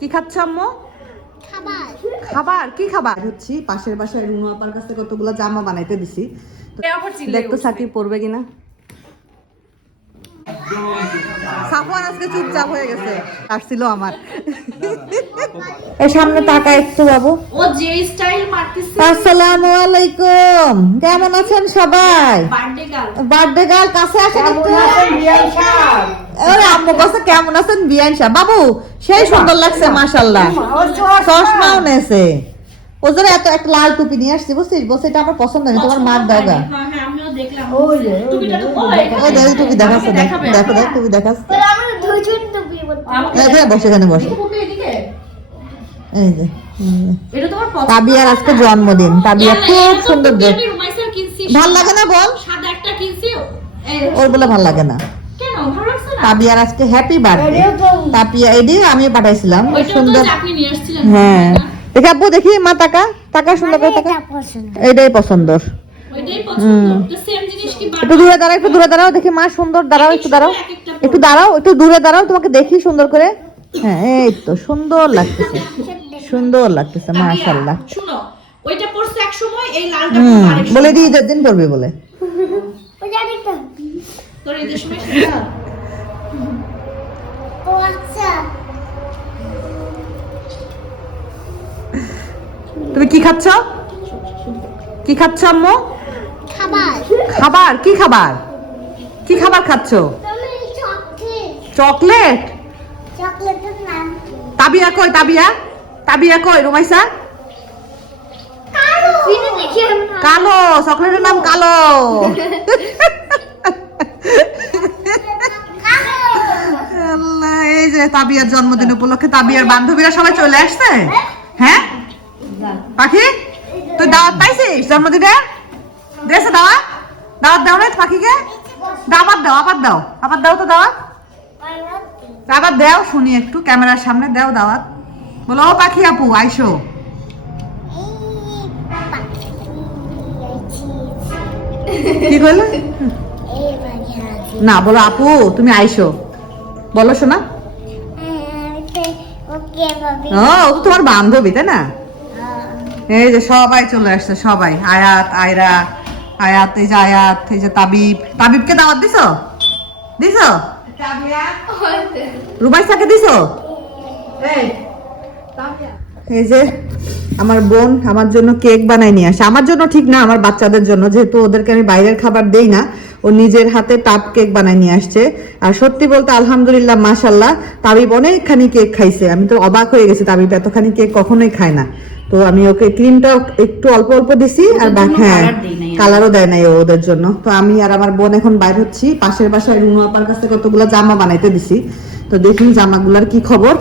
কি খাচ্ছ আম্মু? খাবার। খাবার? কি খাবার? হচ্ছে পাশের বাসায় রুনু আপার কাছে কতগুলো জামা বানাইতে দিছি। তো দেখতো সাকিব পরবে কিনা। সাফওয়ান আজকে চুপচাপ হয়ে গেছে। আসছিল আমার। এই সামনে টাকা একটু বাবু। ও যে স্টাইল মারতেছে। আসসালামু আলাইকুম। কেমন আছেন সবাই? Birthday girl. বার্থডে গার্ল কাছে আসেন একটু। ওরে আম্মু কাছে কেমন আছেন বিয়ান সাহেব বাবু সেই সুন্দর লাগছে মাশাআল্লাহ। চশমাও নেছে। ও জন্য এত একটা লাল টুপি নিয়ে আসছি বুঝছিস? বলছে এটা আমার পছন্দ নেই তোমার মার দাও গা হ্যাঁ আমিও দেখলাম টুপিটা তো ওই ওই দেখো টুপি দেখাচ্ছে দেখ দেখাবে, দেখো দেখ টুপি দেখাচ্ছে আমরা দুজন টুপি বলব বসে এখানে বসে। এই যে তাবিয়ার আজকে জন্মদিন। তাবিয়া খুব সুন্দর ভালো লাগে না বল? সাদা একটা কিনছি। এই, ওর বলে ভালো লাগে না। তাবিয়ার আজকে হ্যাপি বার্থডে তাপিয়া এডি আমি পাঠাইছিলাম। সুন্দর। যে আপনি নিয়ে আসছিলেন হ্যাঁ। দেখি আপু দেখি মা টাকা টাকা সুন্দর করে টাকা এটা পছন্দ। একটু দূরে দাঁড়াও একটু দূরে দাঁড়াও দেখি মা সুন্দর দাঁড়াও একটু দাঁড়াও। একটু দাঁড়াও একটু দূরে দাঁড়াও তোমাকে দেখি সুন্দর করে। হ্যাঁ এই তো সুন্দর লাগতেছে। সুন্দর লাগতেছে মাশাআল্লাহ। শুনো ওইটা পড়ছে এক সময় এই লালটা হুম পড়ছে আরেক বলে। দিই ঈদের দিন পড়বে বলে। ওই জানি তো তোর ঈদের সময় ও আচ্ছা। তুমি কি খাচ্ছ? কি খাচ্ছ আম্মু? খাবার? খাবার? কি খাবার? কি খাবার খাচ্ছ? চকলেট। তাবিয়া কই তাবিয়া? তাবিয়া কই রুমাইসা? কালো। চকলেটের নাম কালো। এই যে তাবিয়ার জন্মদিন উপলক্ষে তাবিয়ার বান্ধবীরা সবাই চলে আসছে। হ্যাঁ? পাখি তুই দাওয়াত পাইছিস জন্মদিনে? দিয়েছে দাওয়াত দাওয়াত দাও না পাখিকে। দাওয়াত দাও আবার দাও। আবার দাও তো দাওয়াত। আবার দাও শুনি একটু ক্যামেরার সামনে দাও দাওয়াত। বলো ও পাখি আপু আইসো। কি বললে না বলো আপু তুমি আইসো। বলো শোনা। ও ও তো তোমার বান্ধবী তাই না? এই যে সবাই চলে আসছে সবাই। আয়াত আয়রা আয়াত এই যে আয়াত এই যে তাবিব। তাবিবকে দাওয়াত দিছো? দিছো? রুবাইসাকে দিছো? এই যে আমার বোন আমার জন্য কেক বানাই নিয়ে আসে। আমার জন্য ঠিক না আমার বাচ্চাদের জন্য। যেহেতু ওদেরকে আমি বাইরের খাবার দেই না ও নিজের হাতে টাপ কেক বানাই নিয়ে আসছে। আর সত্যি বলতে আলহামদুলিল্লাহ মাশাল্লাহ তাবিব অনেকখানি কেক খাইছে। আমি তো অবাক হয়ে গেছি তাবিব এতখানি কেক কখনোই খায় না। তো আমি ওকে ক্রিমটা একটু অল্প অল্প দিছি আর হ্যাঁ। কালারও দেয় নাই ওদের জন্য। তো আমি আর আমার বোন এখন বাইর হচ্ছি। পাশের বাসায় রুনু আপার কাছে কতগুলো জামা বানাইতে দিছি। তো দেখুন জামাগুলার কি খবর।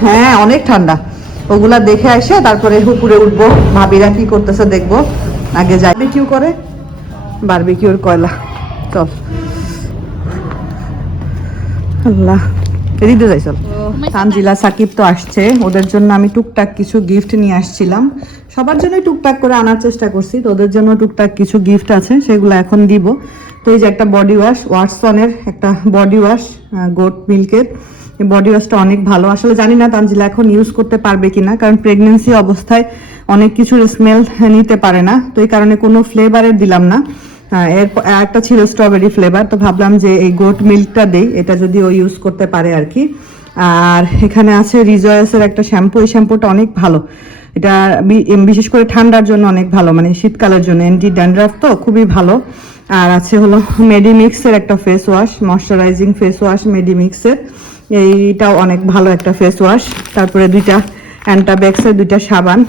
হ্যাঁ অনেক ঠান্ডা। ওগুলা দেখে আসে তারপরে উপরে উঠবো। ভাবিরা কি করতেছে দেখব। আগে যাই। কিউ করে। বারবিকিউর কয়লা। চল। আল্লাহ। এদিকে যাই চল। তানজিলা সাকিব তো আসছে। ওদের জন্য আমি টুকটাক কিছু গিফট নিয়ে আসছিলাম। সবার জন্যই টুকটাক করে আনার চেষ্টা করছি। তো ওদের জন্য টুকটাক কিছু গিফট আছে সেগুলো এখন দিব। তো এই যে একটা বডি ওয়াশ ওয়াটসনের একটা বডি ওয়াশ গোট মিল্কের এই বডি ওয়াশটা অনেক ভালো। আসলে জানি না তানজিলা এখন ইউজ করতে পারবে কিনা কারণ প্রেগনেন্সি অবস্থায় অনেক কিছুর স্মেল নিতে পারে না। তো এই কারণে কোনো ফ্লেভারের দিলাম না। হ্যাঁ এর একটা ছিল স্ট্রবেরি ফ্লেভার তো ভাবলাম যে এই গোট মিল্কটা দেই, এটা যদি ও ইউজ করতে পারে আর কি আর এখানে আছে রিজয়েসের একটা শ্যাম্পু এই শ্যাম্পুটা অনেক ভালো। এটা বিশেষ করে ঠান্ডার জন্য অনেক ভালো মানে শীতকালের জন্য। অ্যান্টি ড্যান্ড্রাফ তো খুবই ভালো। আর আছে হলো মেডিমিক্সের একটা face wash moisturising face wash মেডিমিক্সের এইটাও অনেক ভালো একটা ফেস ওয়াশ তারপরে দুইটা অ্যান্টাবেক্সের দুইটা সাবান।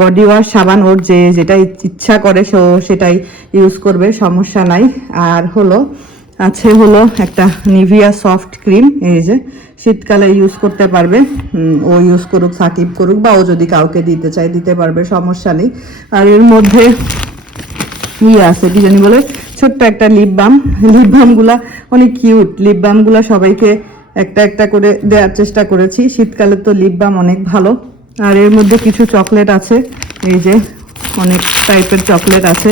বডি ওয়াশ সাবান, ওর যে যেটা ইচ্ছা করে সে সেটাই ইউজ করবে, সমস্যা নাই। আর হলো, আছে হলো একটা নিভিয়া সফট ক্রিম এই যে শীতকালে ইউজ করতে পারবে। ও ইউজ করুক, সাকিব করুক, বা ও যদি কাউকে দিতে চায়, দিতে পারবে, সমস্যা নেই। আর এর মধ্যে ইয়ে আছে কি জানি বলে? ছোট্ট একটা লিপ বাম লিপ বামগুলা অনেক কিউট লিপ বামগুলা সবাইকে একটা একটা করে দেওয়ার চেষ্টা করেছি। শীতকালে তো লিপ বাম অনেক ভালো। আর এর মধ্যে কিছু চকলেট আছে। এই যে অনেক টাইপের চকলেট আছে।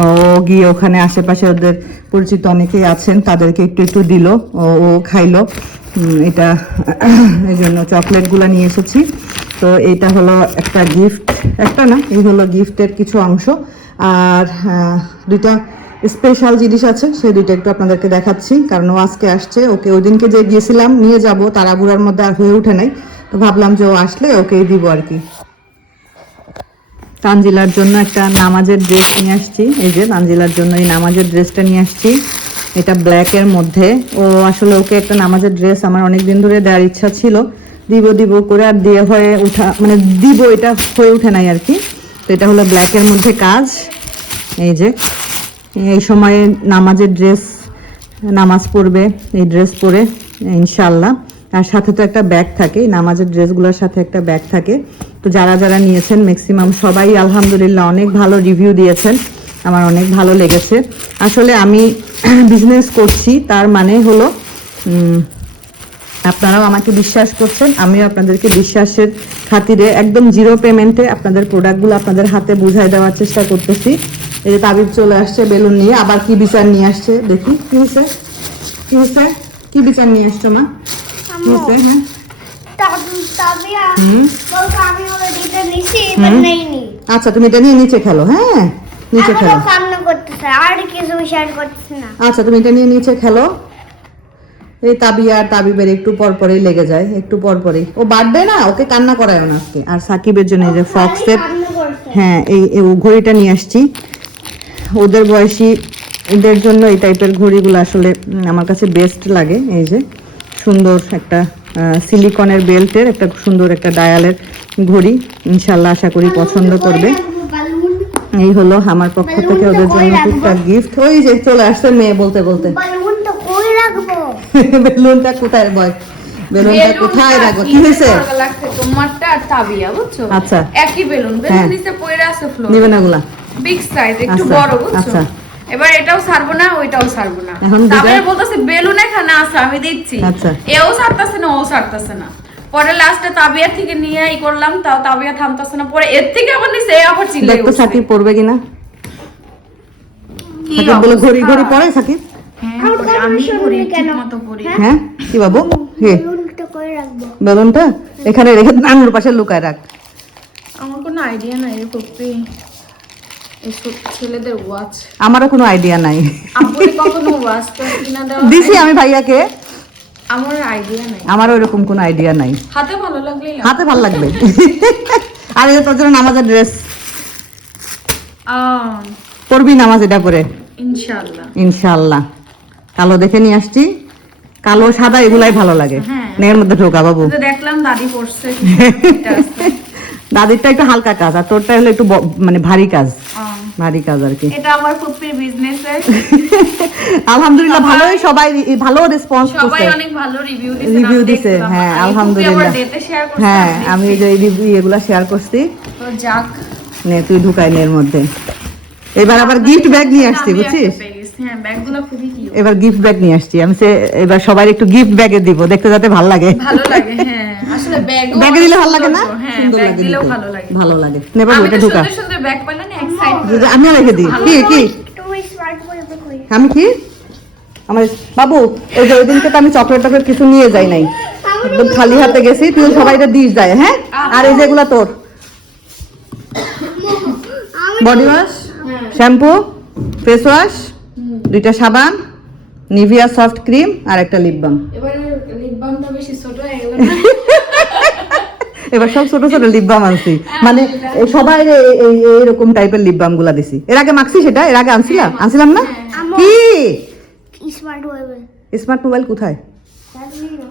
ও গিয়ে ওখানে আশেপাশে ওদের পরিচিত অনেকেই আছেন, তাদেরকে একটু একটু দিল, ও খাইলো। এটা এই জন্য চকলেটগুলো নিয়ে এসেছি। তো এটা হলো একটা গিফট একটা না, এই হলো গিফটের কিছু অংশ। আর দুইটা স্পেশাল জিনিস আছে, সেই দুইটা একটু আপনাদেরকে দেখাচ্ছি। কারণ ও আজকে আসছে, ওকে ওই দিনকে যে গিয়েছিলাম, নিয়ে যাব তাড়াহুড়ার মধ্যে আর হয়ে ওঠে নাই। তো ভাবলাম যে ও আসলে ওকেই দিব আর কি। তানজিলার জন্য একটা নামাজের ড্রেস নিয়ে আসছি। এই যে তানজিলার জন্য এই নামাজের ড্রেসটা নিয়ে আসছি। এটা ব্ল্যাকের মধ্যে। ও আসলে ওকে একটা নামাজের ড্রেস আমার অনেক দিন ধরে দেওয়ার ইচ্ছা ছিল। দিব দিব করে আর দিয়ে হয়ে উঠা মানে দিব এটা হয়ে ওঠে নাই আর কি। তো এটা হলো ব্ল্যাকের মধ্যে কাজ। এই যে, এই সময়ে নামাজের ড্রেস নামাজ পড়বে, এই ড্রেস পরে ইনশাল্লাহ আর সাথে তো একটা ব্যাগ থাকে, নামাজের ড্রেসগুলোর সাথে একটা ব্যাগ থাকে। তো যারা যারা নিয়েছেন ম্যাক্সিমাম সবাই আলহামদুলিল্লাহ অনেক ভালো রিভিউ দিয়েছেন। আমার অনেক ভালো লেগেছে। আসলে আমি বিজনেস করছি, তার মানে হলো আপনারাও আমাকে বিশ্বাস করছেন, আমিও আপনাদেরকে বিশ্বাসের খাতিরে একদম জিরো পেমেন্টে আপনাদের প্রোডাক্টগুলো আপনাদের হাতে বুঝাই দেওয়ার চেষ্টা করতেছি। এই যে তাবিজ চলে আসছে বেলুন নিয়ে, আবার কি বিচার নিয়ে আসছে? দেখি, কি হয়েছে? কি হয়েছে? কি বিচার নিয়ে আসছো মা? কি হয়েছে হ্যাঁ আচ্ছা তুমি এটা নিয়ে নিচে খেলো হ্যাঁ? নিচে খেলো। আচ্ছা তুমি এটা নিয়ে নিচে খেলো। এই তাবিয়া আর তাবিবের একটু পর পরেই লেগে যায় একটু পর পরেই। ও বার্থডে না ওকে কান্না করায় না আজকে। আর সাকিবের জন্য এই যে ফক সেট সামনে করছে। হ্যাঁ এই এই ঘড়িটা নিয়ে আসছি। ওদের বয়সী এদের জন্য এই টাইপের ঘড়িগুলো আসলে আমার কাছে বেস্ট লাগে এই যে। সুন্দর একটা সিলিকনের বেল্টের একটা সুন্দর একটা ডায়ালের ঘড়ি। ইনশাল্লাহ আশা করি পছন্দ করবে। এই হলো আমার পক্ষ থেকে ওদের জন্য টুকটাক গিফট ওই যে চলে আসছে মেয়ে বলতে বলতে। বেলুনটা কোথায় বয়? বেলুনটা কোথায় রাখব? কি হয়েছে? তোমারটা আর তাবিয়া বুঝছ? আচ্ছা। একই বেলুন হ্যাঁ। বেলুন নিচে পড়ে আছে ফ্লোর নিবে না গুলা বিগ সাইজ একটু আচ্ছা, বড় বুঝছ? আচ্ছা। এবার এটাও ছাড়বো না ওইটাও ছাড়বো না। তারপরে বলতেছে বেলুন এখানে আছে আমি দিচ্ছি। আচ্ছা। এও ছাড়তেছে না ও ছাড়তেছে না। পরে লাস্টে তাবিয়ার থেকে নিয়ে ই করলাম তাও তাবিয়া থামতেছে না। পরে এর থেকে আবার নিচে এ আবার চিল্লাই সাকিব পড়বে কিনা? সাকিব বলে ঘড়ি ঘড়ি পড়ে সাকিব? হ্যাঁ আমি পড়ি ঠিক মতো পড়ি হ্যাঁ? কি বাবু? হে বালুনটা কই রাখব। বেলুনটা? এখানে রেখে নানুর পাশে লুকায় রাখ। আমার কোনো আইডিয়া নাই রে ছেলেদের ওয়াচ আমারও কোনো আইডিয়া নাই। আব্বুরে কখনো ওয়াচ তো কিনা দেওয়া দিছি আমি ভাইয়াকে। আমার আইডিয়া নাই। আমারও এরকম কোনো আইডিয়া নাই। হাতে ভালো লাগলেই হাতে ভালো লাগবে। আর এই তোর জন্য নামাজের ড্রেস পরবি নামাজ এটা পরে ইনশাআল্লাহ। ইনশাআল্লাহ। কালো দেখে নিয়ে আসছি। কালো সাদা এগুলাই ভালো লাগে। হ্যাঁ। মধ্যে ঢোকা বাবু। দেখলাম দাদি পড়ছে। দাদিরটা একটু হালকা কাজ আর তোরটা হলো একটু মানে ভারী কাজ। ভারী কাজ আর কি। এটা আমার পুপ্পির বিজনেসের আলহামদুলিল্লাহ ভালোই সবাই ভালো রেসপন্স সবাই অনেক ভালো রিভিউ দিছে রিভিউ দিছে হ্যাঁ আলহামদুলিল্লাহ। হ্যাঁ আমি এই যে রিভিউ এগুলা শেয়ার করছি। তো যাক। নে তুই ঢুকাই নে এর মধ্যে। এবার আবার গিফট ব্যাগ নিয়ে আসছি বুঝছিস। হ্যাঁ ব্যাগগুলো খুবই কিউট এবার গিফট ব্যাগ নিয়ে আসছি। আমি সে এবার সবাই একটু গিফট ব্যাগে দিব দেখতে যাতে ভালো লাগে। ভালো লাগে হ্যাঁ। আসলে ব্যাগ ব্যাগে দিলে ভালো লাগে না? হ্যাঁ সুন্দর লাগে দিলেও ভালো লাগে। ভালো লাগে। আমি ওইটা ঢুকা। সুন্দর সুন্দর ব্যাগ না আমিও রেখে দিই। কি কি? আমি কি? আমার বাবু ওই যে ওই দিনকে তো আমি চকলেট টকলেট কিছু নিয়ে যাই নাই। একদম খালি হাতে গেছি তুই সবাই দিস যায় হ্যাঁ? আর এই যেগুলা তোর। Body wash shampoo face wash দুইটা সাবান নিভিয়া সফট ক্রিম আর একটা লিপ বাম এবারে লিপ বামটা বেশি ছোট হয়ে গেল এবার সব ছোট ছোট লিপ বাম আনছি। মানে সবাই এই- এই- এইরকম টাইপের লিপ বামগুলা দিছি। এর আগে মাখছি সেটা এর আগে আনছিলাম? আনছিলাম না? কি? স্মার্ট ওয়েবে স্মার্ট মোবাইল কোথায়?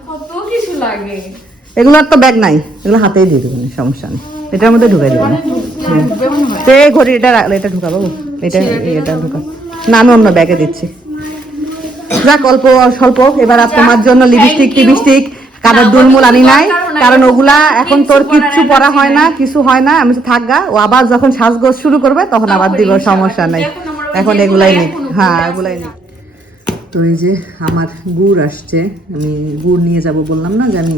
কত কিছু লাগে। এগুলোর তো ব্যাগ নাই। এগুলো হাতেই দিয়ে দেবেন সমস্যা নেই। এটার মধ্যে ঢুকাই দেবেন তো এই ঘড়ি এটা এটা ঢুকা বাবু। এটা এটা ঢুকা। না আমি অন্য ব্যাগে দিচ্ছি। যাক অল্প স্বল্প এবার আর তোমার জন্য লিপস্টিক টিপস্টিক কাদের দুলমুল আনি নাই কারণ ওগুলা এখন তোর কিচ্ছু পরা হয় না কিছু হয় না আমি থাকগা ও আবার যখন সাজগোজ শুরু করবে তখন আবার দিব সমস্যা নাই। এখন এগুলাই নেই। হ্যাঁ এগুলাই নেই। তো এই যে আমার গুড় আসছে আমি গুড় নিয়ে যাব বললাম না যে আমি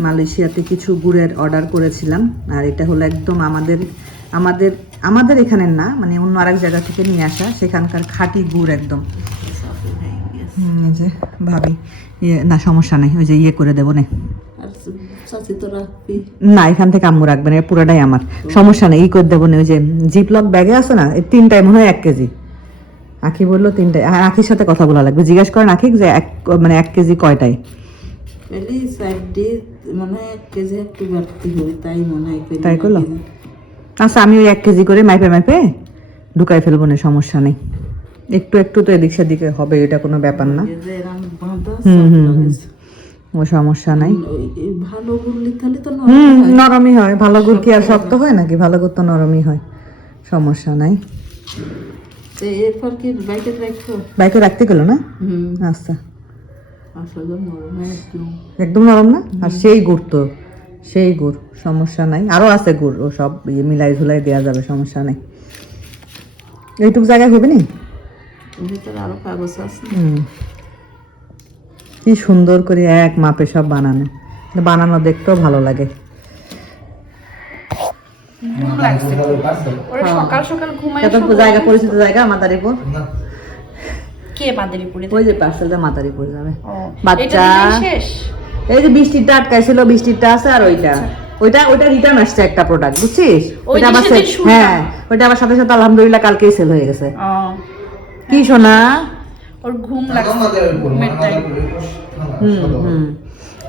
মালয়েশিয়াতে কিছু গুড়ের অর্ডার করেছিলাম আর এটা হলো একদম আমাদের আমাদের আমাদের এখানের না মানে অন্য আরেক জায়গা থেকে নিয়ে আসা সেখানকার খাঁটি গুড় একদম। যে ভাবি ইয়ে না সমস্যা নেই ওই যে ইয়ে করে দেবো না। না এখান থেকে আম্মু রাখবেন এর পুরোটাই আমার। সমস্যা নেই ই করে দেবো না ওই যে জিপলক ব্যাগে আছে না তিনটায় মনে হয় এক কেজি। আখি বলল তিনটায় আর আখির সাথে কথা বলা লাগবে জিজ্ঞেস করেন আখি যে এক মানে এক কেজি কয়টায়। তাই করল? আচ্ছা আমি ওই এক কেজি করে মাইপে মাইপে ঢুকাই ফেলব না সমস্যা নেই। একটু একটু তো এদিক সেদিকে হবে এটা কোনো ব্যাপার না। বাঁধা। ও সমস্যা নাই। ভালো গুলি তাহলে তো নরমই হয়। ভালো গুড় কি আর শক্ত হয় নাকি? ভালো গুড় তো নরমই হয়। সমস্যা নাই। এরপর কি বাইকে রাখছো বাইকে রাখতে গেলো না? হুম। আচ্ছা। একদম। নরম না? আর সেই গুড় তো। সেই গুড়। সমস্যা নাই। আরও আছে গুড়। ও সব ইয়ে মিলাই ঝুলাই দেওয়া যাবে সমস্যা নাই। এইটুক জায়গায় হবে নি? ভিতরে আরও কাগজ আছে। হুম। কি সুন্দর করে এক মাপে সব বানানো। বানানো দেখতেও ভালো লাগে। ঘুম লাগছে। ওরা সকাল সকাল ঘুমায় এত জায়গা পরিচিত জায়গা মাতারিপুর কে মাদারীপুরে ওই যে পার্সেলটা মাতারিপুর যাবে। বাচ্চা। এটা দিলেই শেষ? এই যে বৃষ্টিটা আটকাইছিল বৃষ্টিটা আছে আর ওইটা। ওইটা ওইটা রিটার্ন আসছে একটা প্রোডাক্ট বুঝছিস? ওইটা আবার। হ্যাঁ ওইটা আবার সাথে সাথে আলহামদুলিল্লাহ কালকেই সেল হয়ে গেছে। কি শোনা ওর ঘুম লাগছে ঘুমের টাইম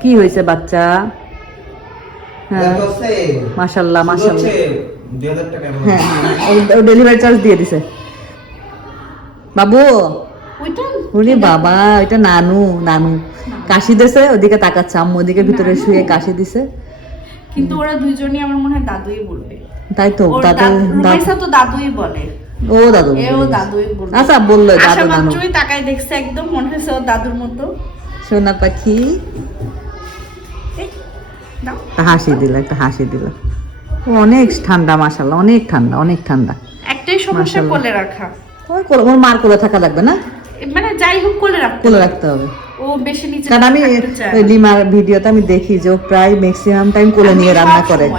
কি হয়েছে বাচ্চা? হ্যাঁ। মাশাল্লাহ মাশাল্লাহ। হ্যাঁ ও ডেলিভারি চার্জ দিয়ে দিছে। বাবু! ওইটা ওরে বাবা এটা নানু নানু। কাশি দিছে ওদিকে তাকাচ্ছে আম্মু ওদিকে ভিতরে শুয়ে কাশি দিছে। কিন্তু ওরা দুইজনই আমার মনে হয় দাদুই বলবে। তাই তো দাদু দাদু দাদু রুমাইসা তো দাদুই বলে। ও দাদু এও। দাদুই আচ্ছা বলল দাদু নানু মাত্রই তাকায় দেখছে একদম মনে হয়েছে ওর দাদুর মতো। সোনা পাখি। একটা হাসি দিল একটা হাসি দিল। অনেক ঠান্ডা মাশাল্লাহ অনেক ঠান্ডা অনেক ঠান্ডা। একটাই সমস্যা। কোলে রাখা। ওই কোলে- ওর মার কোলে থাকা লাগবে না? মানে যাই হোক কোলে রাখতে কোলে রাখতে হবে। ও বেশি নিচে কারণ আমি। লিমার ভিডিওতে আমি দেখি যে ও প্রায় ম্যাক্সিমাম টাইম কোলে নিয়ে রান্না করে।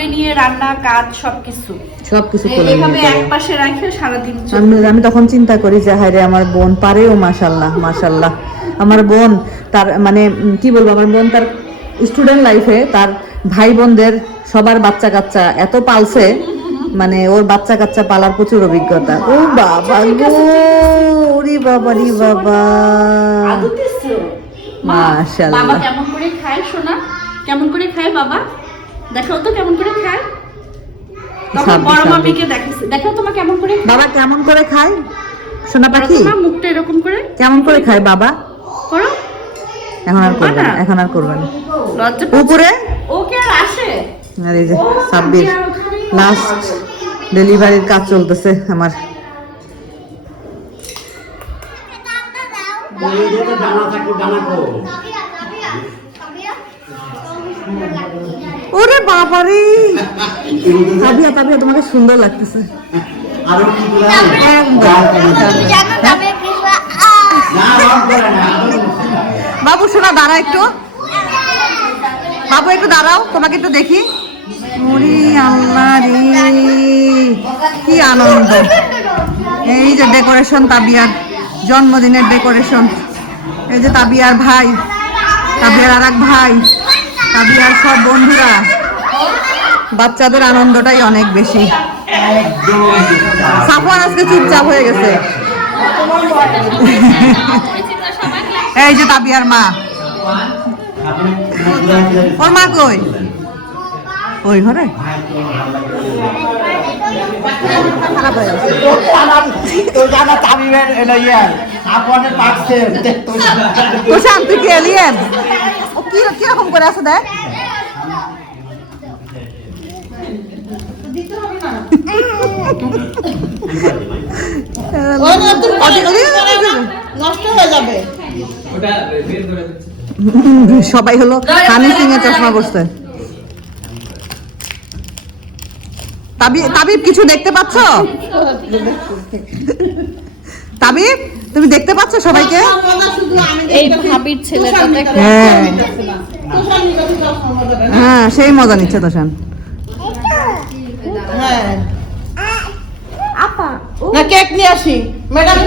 কোলে নিয়ে রান্না কাজ সবকিছু। এক পাশে রাখে। আমি তখন চিন্তা করি যে হায় রে আমার বোন পারেও মাশাল্লাহ মাশাল্লাহ আমার বোন তার মানে কি বলব আমার বোন তার স্টুডেন্ট লাইফে তার ভাই বোনদের সবার বাচ্চা কাচ্চা এত পালছে মানে ওর বাচ্চা কাচ্চা পালার প্রচুর অভিজ্ঞতা। ও বাবা গো ওরে বাবা রে বাবা। মাশাআল্লাহ। বাবা কেমন করে খায় সোনা কেমন করে খায় বাবা? দেখো তো কেমন করে খায়। তখন বড় দেখো তোমার কেমন করে বাবা কেমন করে খায়? সোনা পাখি? মুখটা এরকম করে। কেমন করে খায় বাবা? করো। এখন আর করবেন। এখন আর করবেন লজ্জা উপরে? ও আর আসে। আর এই যে ছাব্বিশ। লাস্ট ডেলিভারির কাজ চলতেছে আমার। ওরে বাবারে। তাবিয়া তাবিয়া তোমাকে সুন্দর লাগতেছে। জানো তবে বাবু শোনা দাঁড়া একটু। বাবু একটু দাঁড়াও তোমাকে একটু দেখি। ওরে আল্লাহ রে কি আনন্দ। এই যে ডেকোরেশন তাবিয়ার জন্মদিনের ডেকোরেশন এই যে তাবিয়ার ভাই তাবিয়ার আর এক ভাই। তাবিয়ার সব বন্ধুরা বাচ্চাদের আনন্দটাই অনেক বেশি। সাফওয়ান আজকে চুপচাপ হয়ে গেছে। এই যে তাবিয়ার মা। ওর মা কই? ওই ঘরে? তুই কি এলিয়েন কি কীরকম করে আছে দেখ? হয়ে সবাই হলো হানি সিং এর চশমা করছে তাবিব তাবিব কিছু দেখতে পাচ্ছ? তাবিব তুমি দেখতে পাচ্ছ সবাইকে? এই ভাবির ছেলেটা দেখো। হ্যাঁ। হ্যাঁ সেই মজা নিচ্ছে তোষান হ্যাঁ। না কেক নিয়ে আসি। ম্যাডাম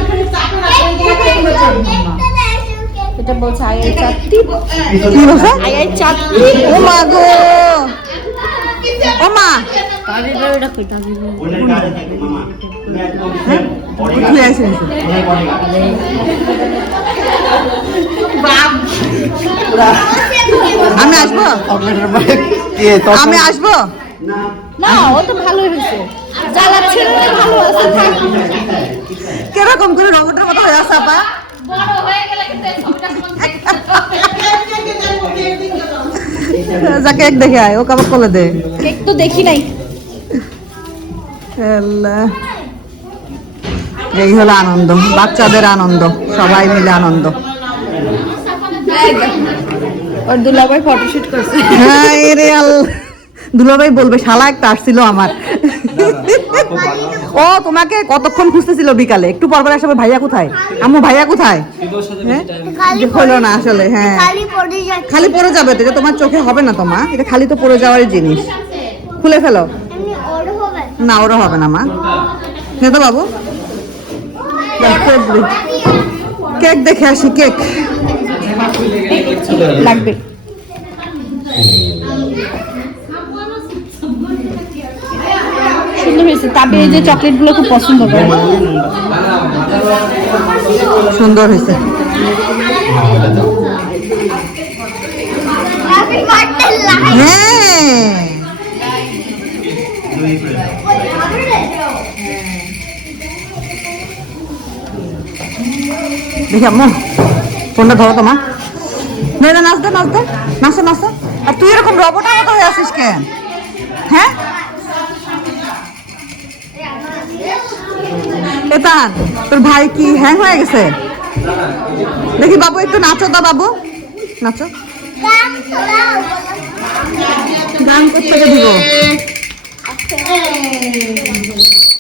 এটা বলছে আই চারটি কি বলছো? আই চারটি ও মা গো। ও মা আসে নিচে। আমি আসব? আমি আসব? না। ও তো ভালোই হয়েছে। জ্বালাচ্ছে ভালো আছে। কীরকম করে রোবটের মতো হয়ে আসা পা বড় হয়ে গেলে কিন্তু যা কেক দেখে আয় ও কাবাব কলে দে। কেক তো দেখি নাই। আল্লাহ। এই হলো আনন্দ বাচ্চাদের আনন্দ সবাই মিলে আনন্দ। ওর দুলাভাই ফটোশুট করছে। হ্যাঁ এরে আল্লাহ। দুলাভাই বলবে শালা একটা আসছিল আমার। ও তোমাকে কতক্ষণ খুঁজতেছিল বিকালে? একটু পর পর আসবে ভাইয়া কোথায়? আম্মু ভাইয়া কোথায়? হ্যাঁ? হলো না আসলে হ্যাঁ। খালি পড়ে যাচ্ছে। খালি পড়ে যাবে তো এটা তোমার চোখে হবে না তোমা এটা খালি তো পড়ে যাওয়ারই জিনিস। খুলে ফেলো। এমনি ওর হবে না। ওরা হবে না মা। নে তো বাবু? কেক দেখে আসি কেক। লাগবে। হয়েছে তাবে এই যে চকলেটগুলো খুব পছন্দ করে। সুন্দর হয়েছে। হ্যাঁ। দেখি আম্মু, ফোনটা ধরো তোমা নে, না, নাচতে নাচতে। নাচতে নাচতে আর তুই এরকম রবটের মতো হয়ে আসিস কেন? হ্যাঁ? এতান তোর ভাই কি হ্যাং হয়ে গেছে? দেখি বাবু, একটু নাচো দা বাবু। নাচো। গান করতে দিব।